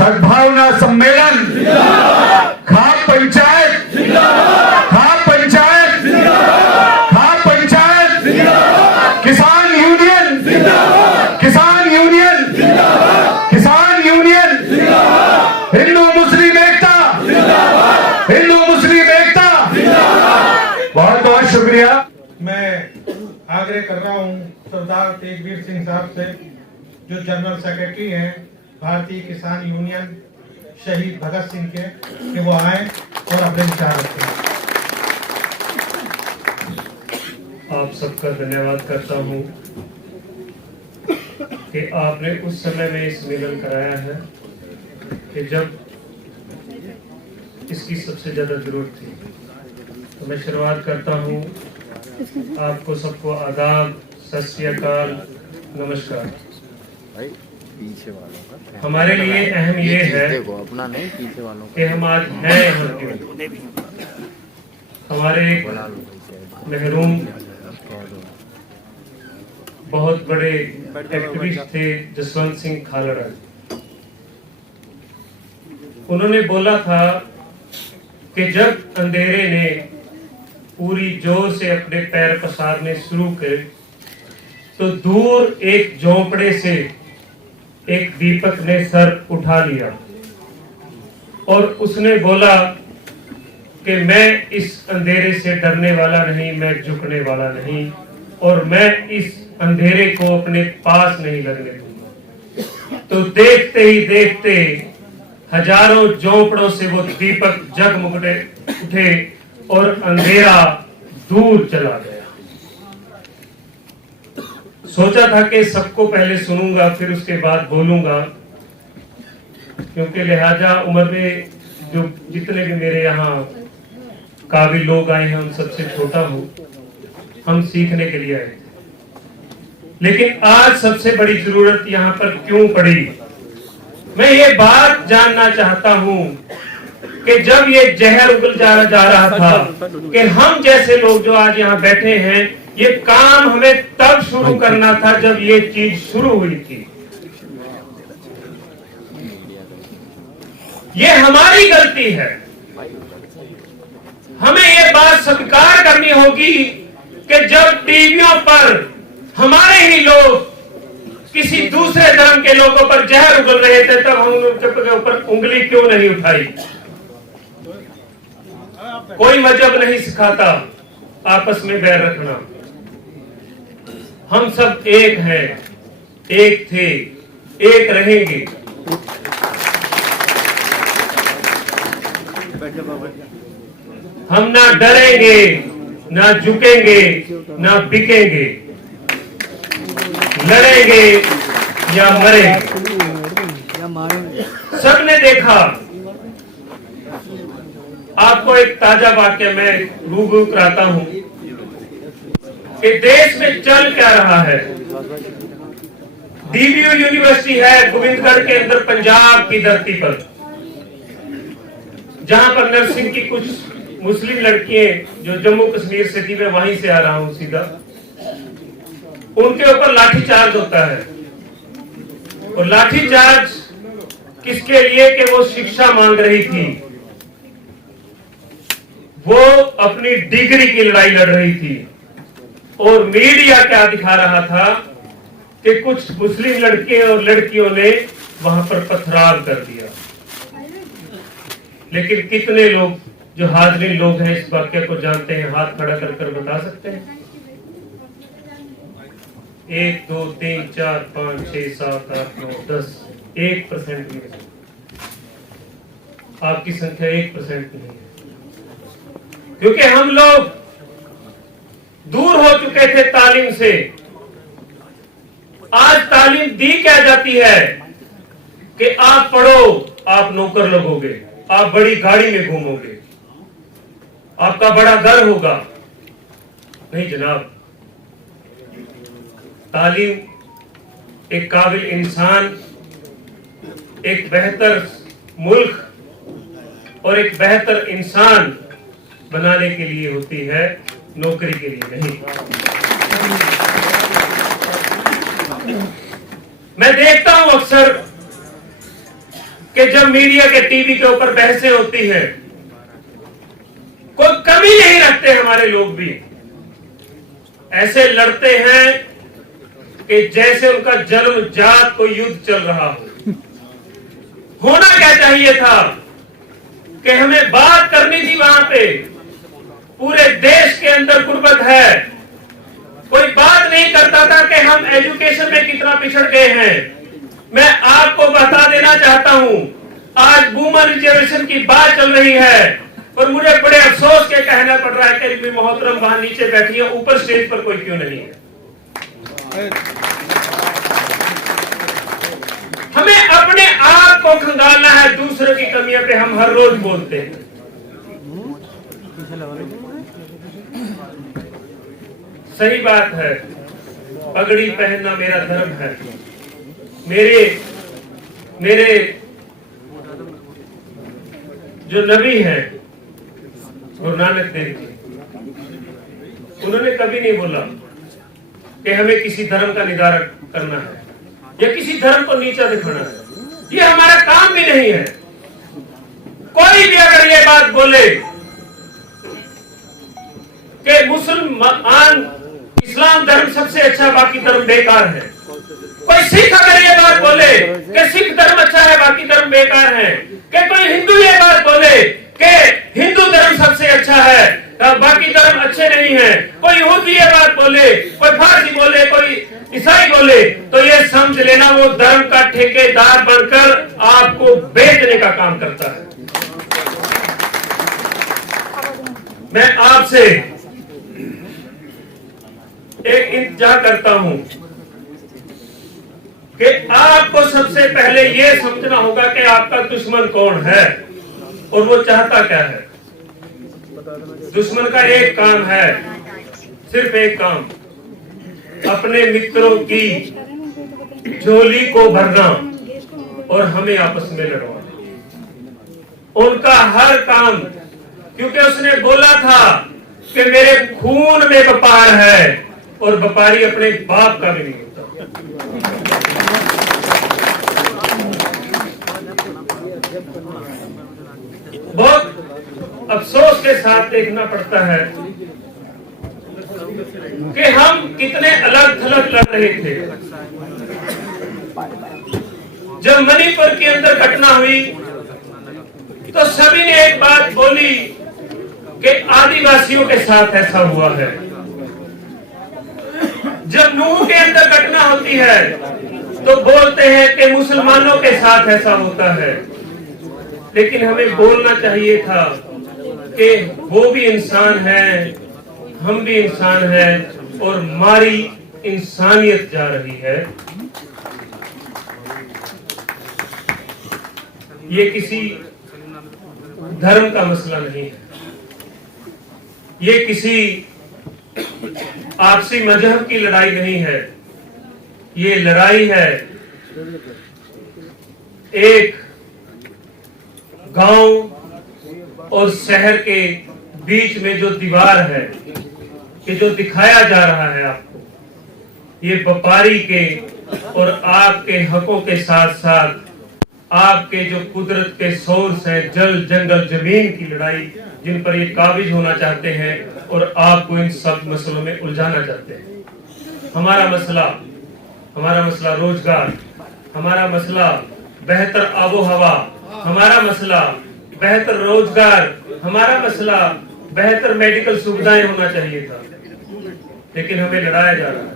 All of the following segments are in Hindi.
सद्भावना सम्मेलन, खाप पंचायत, खाप पंचायत, खाप पंचायत, किसान यूनियन, किसान यूनियन, किसान यूनियन, हिंदू मुस्लिम एकता, हिंदू मुस्लिम एकता। बहुत बहुत शुक्रिया। मैं आग्रह कर रहा हूं सरदार तेजवीर सिंह साहब से, जो जनरल सेक्रेटरी हैं भारतीय किसान यूनियन शहीद भगत सिंह के, कि वो आए और अपने विचार रखें। आप सबका धन्यवाद करता हूं कि आपने उस समय में इस सम्मेलन कराया है कि जब इसकी सबसे ज्यादा जरूरत थी। तो मैं शुरुआत करता हूं, आपको सबको आदाब, सत श्री अकाल, नमस्कार। पीछे वालों का हमारे लिए अहम ये है अपना नहीं, पीछे वालों कि हम आज हैं यहाँ क्यों। हमारे एक महरूम बहुत बड़े एक्टिविस्ट थे जसवंत सिंह खालड़ा। उन्होंने बोला था कि जब अंधेरे ने पूरी जोर से अपने पैर पसारने शुरू किए तो दूर एक झोंपड़े से एक दीपक ने सर उठा लिया और उसने बोला कि मैं इस अंधेरे से डरने वाला नहीं, मैं झुकने वाला नहीं, और मैं इस अंधेरे को अपने पास नहीं लगने दूंगा। तो देखते ही देखते हजारों झोंपड़ों से वो दीपक जगमग उठे और अंधेरा दूर चला गया। सोचा था कि सबको पहले सुनूंगा फिर उसके बाद बोलूंगा, क्योंकि लिहाजा उम्र में जो जितने भी मेरे यहाँ काबिल लोग आए हैं उन सबसे छोटा हूं। हम सीखने के लिए आए थे, लेकिन आज सबसे बड़ी जरूरत यहाँ पर क्यों पड़ी, मैं ये बात जानना चाहता हूं कि जब ये जहर उगल जा रहा था कि हम जैसे लोग जो आज यहाँ बैठे हैं, ये काम हमें तब शुरू करना था जब ये चीज शुरू हुई थी। ये हमारी गलती है। हमें ये बात स्वीकार करनी होगी कि जब टीवियों पर हमारे ही लोग किसी दूसरे धर्म के लोगों पर जहर उगल रहे थे, तब हम उनके ऊपर उंगली क्यों नहीं उठाई। कोई मजहब नहीं सिखाता आपस में बैर रखना। हम सब एक हैं, एक थे, एक रहेंगे। हम ना डरेंगे, ना झुकेंगे, ना बिकेंगे, लड़ेंगे या मरेंगे। सबने देखा। आपको एक ताजा वाक्य मैं रूबरू कराता हूं कि देश में चल क्या रहा है। डीबीयू यूनिवर्सिटी है गोविंदगढ़ के अंदर, पंजाब की धरती पर, जहां पर नर्सिंग की कुछ मुस्लिम लड़कियां जो जम्मू कश्मीर से थी, मैं वहीं से आ रहा हूं सीधा, उनके ऊपर लाठीचार्ज होता है। और लाठीचार्ज किसके लिए? कि वो शिक्षा मांग रही थी, वो अपनी डिग्री की लड़ाई लड़ रही थी। और मीडिया क्या दिखा रहा था कि कुछ मुस्लिम लड़के और लड़कियों ने वहां पर पथराव कर दिया। लेकिन कितने लोग जो हाजिर लोग हैं इस वाक्य को जानते हैं? हाथ खड़ा कर बता सकते हैं? 1 2 3 4 5 6 7 8 9 10 1% भी नहीं। आपकी संख्या 1% नहीं है, क्योंकि हम लोग दूर हो चुके थे तालीम से। आज तालीम दी क्या जाती है कि आप पढ़ो, आप नौकर लगोगे, आप बड़ी गाड़ी में घूमोगे, आपका बड़ा घर होगा। नहीं जनाब, तालीम एक काबिल इंसान, एक बेहतर मुल्क और एक बेहतर इंसान बनाने के लिए होती है, नौकरी के लिए नहीं। मैं देखता हूं अक्सर कि जब मीडिया के टीवी के ऊपर बहसें होती है, कोई कमी नहीं रखते हमारे लोग भी, ऐसे लड़ते हैं कि जैसे उनका जन्म जात कोई युद्ध चल रहा हो। होना क्या चाहिए था कि हमें बात करनी थी वहां पे, पूरे देश के अंदर गुर्बत है, कोई बात नहीं करता था कि हम एजुकेशन में कितना पिछड़ गए हैं। मैं आपको बता देना चाहता हूं, आज वुमेन रिजर्वेशन की बात चल रही है और मुझे बड़े अफसोस के कहना पड़ रहा है कि मोहतरम वहां नीचे बैठी है, ऊपर स्टेज पर कोई क्यों नहीं है। हमें अपने आप को खंगालना है, दूसरों की कमियों पे हम हर रोज बोलते हैं। सही बात है, पगड़ी पहनना मेरा धर्म है। मेरे जो नबी हैं गुरु नानक देव जी, उन्होंने कभी नहीं बोला कि हमें किसी धर्म का निदान करना है या किसी धर्म को नीचा दिखाना है। ये हमारा काम भी नहीं है। कोई भी अगर ये बात बोले कि मुसलमान इस्लाम धर्म सबसे अच्छा बाकी धर्म बेकार है, कोई सिख अगर ये बात बोले कि सिख धर्म अच्छा है बाकी धर्म बेकार है, कि कोई हिंदू ये बात बोले कि हिंदू धर्म सबसे अच्छा है बाकी धर्म अच्छे नहीं है, कोई यहूदी ये बात बोले, कोई फारसी बोले, कोई ईसाई बोले, तो ये समझ लेना वो धर्म का ठेकेदार बनकर आपको बेचने का काम करता है। मैं आपसे एक इंतजार करता हूं कि आपको सबसे पहले यह समझना होगा कि आपका दुश्मन कौन है और वो चाहता क्या है। दुश्मन का एक काम है, सिर्फ एक काम, अपने मित्रों की झोली को भरना और हमें आपस में लड़वाना। उनका हर काम, क्योंकि उसने बोला था कि मेरे खून में व्यापार है और व्यापारी अपने बाप का भी नहीं होता। बहुत अफसोस के साथ देखना पड़ता है कि हम कितने अलग थलग लड़ रहे थे। जब मणिपुर के अंदर घटना हुई तो सभी ने एक बात बोली कि आदिवासियों के साथ ऐसा हुआ है। जब नूह के अंदर घटना होती है तो बोलते हैं कि मुसलमानों के साथ ऐसा होता है। लेकिन हमें बोलना चाहिए था कि वो भी इंसान है, हम भी इंसान हैं और हमारी इंसानियत जा रही है। ये किसी धर्म का मसला नहीं है, ये किसी आपसी मजहब की लड़ाई नहीं है। ये लड़ाई है एक गांव और शहर के बीच में जो दीवार है कि जो दिखाया जा रहा है आपको, ये व्यापारी के और आपके हकों के साथ साथ आपके जो कुदरत के सोर्स हैं, जल जंगल जमीन की लड़ाई, जिन पर ये काबिज होना चाहते हैं और आपको इन सब मसलों में उलझाना चाहते हैं। हमारा मसला रोजगार, हमारा मसला बेहतर आबो हवा, हमारा मसला बेहतर रोजगार, हमारा मसला बेहतर मेडिकल सुविधाएं होना चाहिए था, लेकिन हमें लड़ाया जा रहा है।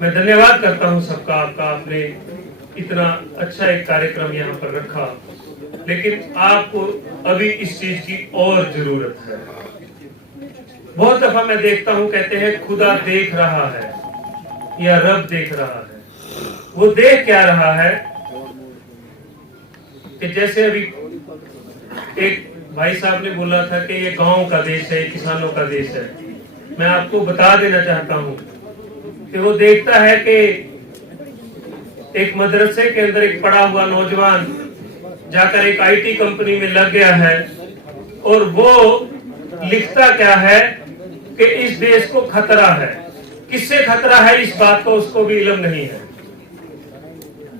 मैं धन्यवाद करता हूं सबका, आपका आपने इतना अच्छा एक कार्यक्रम यहाँ पर रखा, लेकिन आपको अभी इस चीज की और जरूरत है। बहुत दफा मैं देखता हूँ कहते हैं खुदा देख रहा है या रब देख रहा है। वो देख क्या रहा है कि जैसे अभी एक भाई साहब ने बोला था कि ये गांव का देश है, किसानों का देश है। मैं आपको बता देना चाहता हूँ कि वो देखता है कि एक मदरसे के अंदर एक पढ़ा हुआ नौजवान जाकर एक आईटी कंपनी में लग गया है और वो लिखता क्या है कि इस देश को खतरा है। किससे खतरा है इस बात को उसको भी इल्म नहीं है।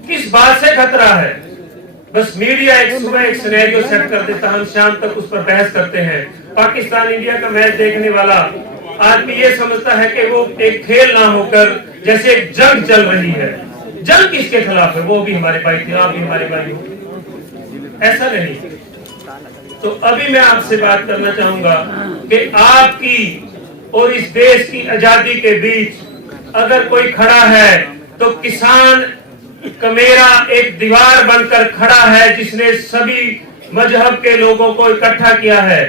किस बात से खतरा है? बस मीडिया एक सुबह एक सिनेरियो सेट कर देता है, हम शाम तक उस पर बहस करते हैं। पाकिस्तान इंडिया का मैच देखने वाला आदमी ये समझता है कि वो एक खेल ना होकर जैसे एक जंग चल रही है। जंग किसके खिलाफ है? वो भी हमारे भाई थे, आप भी हमारे भाई हो, ऐसा नहीं। तो अभी मैं आपसे बात करना चाहूंगा कि आपकी और इस देश की आजादी के बीच अगर कोई खड़ा है तो किसान कमेरा एक दीवार बनकर खड़ा है, जिसने सभी मजहब के लोगों को इकट्ठा किया है।